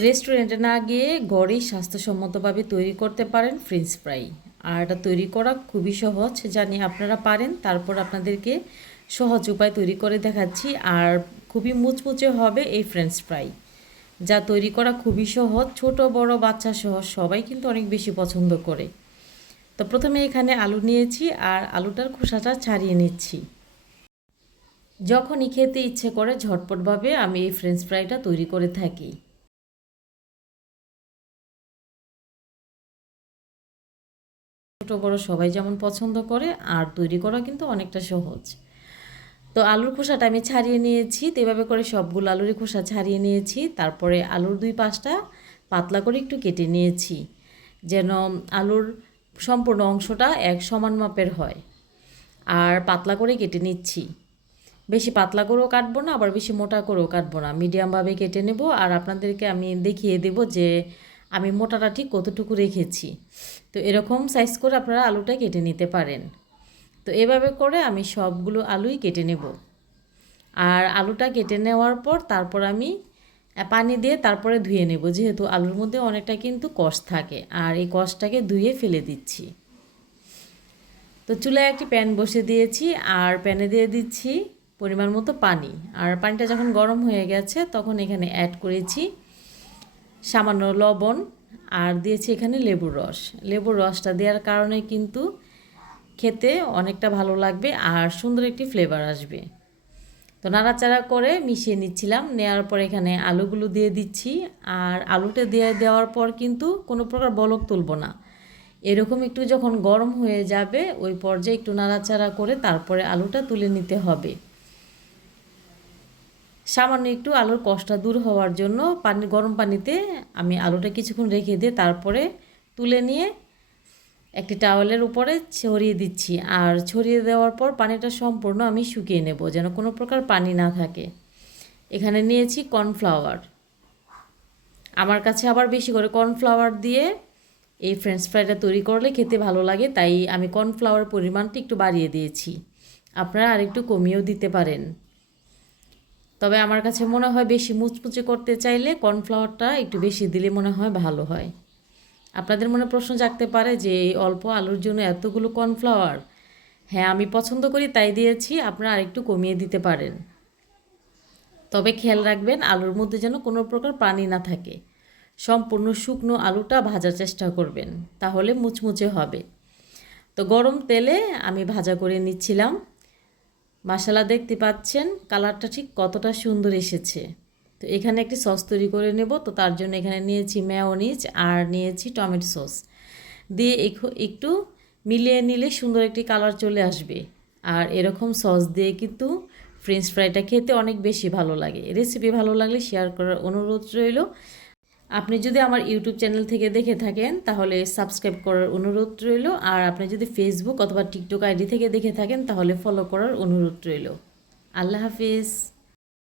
রেস্টুরেন্টে না গিয়ে ঘরেই স্বাস্থ্যসম্মতভাবে তৈরি করতে পারেন ফ্রেঞ্চ ফ্রাই। আর এটা তৈরি করা খুবই সহজ, জানি আপনারা পারেন। তারপর আপনাদেরকে সহজ উপায় তৈরি করে দেখাচ্ছি। আর খুবই মুচমুচে হবে এই ফ্রেঞ্চ ফ্রাই। যা তৈরি করা খুবই সহজ, ছোট, বড়, বাচ্চা সহ সবাই কিন্তু অনেক বেশি পছন্দ করে। তো প্রথমে এখানে আলু নিয়েছি আর আলুটার খোসাটা ছাড়িয়ে নিচ্ছি। যখনই খেতে ইচ্ছে করে ঝটপটভাবে আমি এই ফ্রেঞ্চ ফ্রাইটা তৈরি করে থাকি। ছোট বড় সবাই যেমন পছন্দ করে, আর তৈরি করা কিন্তু অনেকটা সহজ। তো আলুর খোসাটা আমি ছাড়িয়ে নিয়েছি, তো এভাবে করে সবগুলো আলুরই খোসা ছাড়িয়ে নিয়েছি। তারপরে আলুর দুই পাশটা পাতলা করে একটু কেটে নিয়েছি, যেন আলুর সম্পূর্ণ অংশটা এক সমান মাপের হয়। আর পাতলা করে কেটে নিচ্ছি। বেশি পাতলা করেও কাটবো না, আবার বেশি মোটা করেও কাটবো না। মিডিয়ামভাবে কেটে নেব, আর আপনাদেরকে আমি দেখিয়ে দেব যে আমি মোটাটা ঠিক কতটুকু রেখেছি। তো এরকম সাইজ করে আপনারা আলুটা কেটে নিতে পারেন। তো এভাবে করে আমি সবগুলো আলুই কেটে নেব। আর আলুটা কেটে নেওয়ার পর তারপর আমি পানি দিয়ে তারপরে ধুয়ে নেব। যেহেতু আলুর মধ্যে অনেকটা কিন্তু কষ থাকে। আর এই কষটাকে ধুয়ে ফেলে দিচ্ছি। তো চুলায় একটি প্যান বসে দিয়েছি। আর প্যানে দিয়ে দিচ্ছি পরিমাণ মতো পানি। আর পানিটা যখন গরম হয়ে গেছে, তখন এখানে অ্যাড করেছি সামান্য লবণ আর দিয়েছি এখানে লেবুর রস। লেবুর রসটা দেওয়ার কারণে কিন্তু খেতে অনেকটা ভালো লাগবে আর সুন্দর একটি ফ্লেভার আসবে। তো নাড়াচাড়া করে মিশিয়ে নিচ্ছিলাম নেওয়ার পর এখানে আলুগুলো দিয়ে দিচ্ছি আর আলুটা দিয়ে দেওয়ার পর কিন্তু কোনো প্রকার বলক তুলব না। এরকম একটু যখন গরম হয়ে যাবে, ওই পর্যায়ে একটু নাড়াচাড়া করে তারপরে আলুটা তুলে নিতে হবে। সামান্য একটু আলুর কষ্টটা দূর হওয়ার জন্য পানি গরম পানিতে আমি আলুটা কিছুক্ষণ রেখে দিয়ে তারপরে তুলে নিয়ে একটি টাওয়েলের উপরে ছড়িয়ে দিচ্ছি। আর ছড়িয়ে দেওয়ার পর পানিটা সম্পূর্ণ আমি শুকিয়ে নেব যেন কোনো প্রকার পানি না থাকে। এখানে নিয়েছি কর্নফ্লাওয়ার। আমার কাছে আবার বেশি করে কর্নফ্লাওয়ার দিয়ে এই ফ্রেঞ্চ ফ্রাইটা তৈরি করলে খেতে ভালো লাগে, তাই আমি কর্নফ্লাওয়ার পরিমাণটা একটু বাড়িয়ে দিয়েছি। আপনারা আরেকটু কমিয়েও দিতে পারেন। তবে আমার কাছে মনে হয় বেশি মুচমুচে করতে চাইলে কর্নফ্লাওয়ারটা একটু বেশি দিলে মনে হয় ভালো হয়। আপনাদের মনে প্রশ্ন জাগতে পারে যে এই অল্প আলুর জন্য এতগুলো কর্নফ্লাওয়ার? হ্যাঁ আমি পছন্দ করি, তাই দিয়েছি, আপনারা আরেকটু কমিয়ে দিতে পারেন। তবে খেয়াল রাখবেন, আলুর মধ্যে যেন কোনো প্রকার পানি না থাকে। সম্পূর্ণ শুকনো আলুটা ভাজার চেষ্টা করবেন, তাহলে মুচমুচে হবে। তো গরম তেলে আমি ভাজা করে নিচ্ছিলাম। মশালা দেখতে পাচ্ছেন, কালারটা ঠিক কতটা সুন্দর এসেছে। তো এখানে একটি সস তৈরি করে নেব, তো তার জন্য এখানে নিয়েছি ম্যাওনিজ আর নিয়েছি টমেটো সস। দিয়ে একটু মিলিয়ে নিলে সুন্দর একটি কালার চলে আসবে। আর এরকম সস দিয়ে কিন্তু ফ্রেঞ্চ ফ্রাইটা খেতে অনেক বেশি ভালো লাগে। রেসিপি ভালো লাগলে শেয়ার করার অনুরোধ রইল। আপনি যদি আমার ইউটিউব চ্যানেল থেকে দেখে থাকেন, তাহলে সাবস্ক্রাইব করার অনুরোধ রইল। আর আপনি যদি ফেসবুক অথবা টিকটক আইডি থেকে দেখে থাকেন, তাহলে ফলো করার অনুরোধ রইল। আল্লাহ হাফিজ।